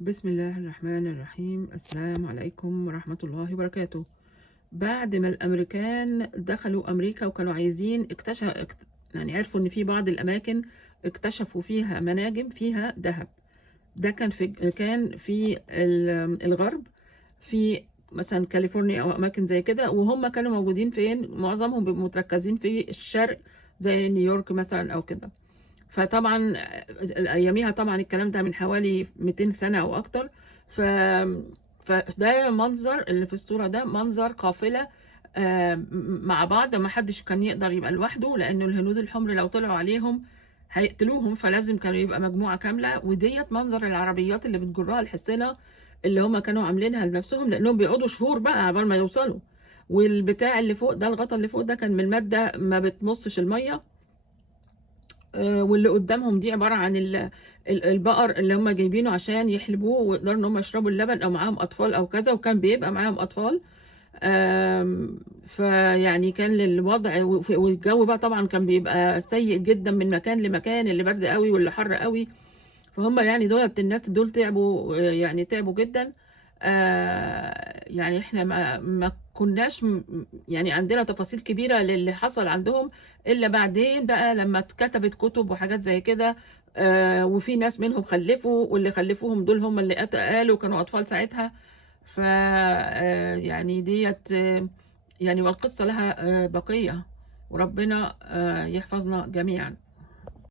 بسم الله الرحمن الرحيم. السلام عليكم ورحمة الله وبركاته. بعد ما الأمريكان دخلوا أمريكا وكانوا عايزين يعني عرفوا إن في بعض الأماكن اكتشفوا فيها مناجم فيها ذهب. ده كان في الغرب، في مثلا كاليفورنيا أو أماكن زي كده، وهم كانوا موجودين فين؟ معظمهم بيبقوا متركزين في الشرق زي نيويورك مثلا أو كده. فطبعا اياميها طبعا الكلام ده من حوالي 200 سنة او اكتر. ف فده منظر اللي في الصورة، ده منظر قافلة مع بعض. ما حدش كان يقدر يبقى لوحده، لانه الهنود الحمر لو طلعوا عليهم هيقتلوهم، فلازم كانوا يبقى مجموعة كاملة. وديت منظر العربيات اللي بتجرها الحصينة اللي هم كانوا عاملينها لنفسهم، لانهم بيقعدوا شهور بقى عبال ما يوصلوا. والبتاع اللي فوق ده، الغطا اللي فوق ده، كان من مادة ما بتمصش المية. واللي قدامهم دي عبارة عن البقر اللي هم جايبينه عشان يحلبوه ويقدروا ان هم يشربوا اللبن، او معاهم اطفال او كذا، وكان بيبقى معاهم اطفال. فيعني كان للوضع، والجو بقى طبعا كان بيبقى سيء جدا من مكان لمكان، اللي برد قوي واللي حر قوي. فهم يعني دولت الناس دول تعبوا، يعني تعبوا جدا. يعني احنا ما كناش يعني عندنا تفاصيل كبيرة للي حصل عندهم، إلا بعدين بقى لما اتكتبت كتب وحاجات زي كده. وفي ناس منهم خلفوا، واللي خلفوهم دول هم اللي قالوا كانوا أطفال ساعتها. ف يعني ديت يعني والقصة لها بقية، وربنا يحفظنا جميعا.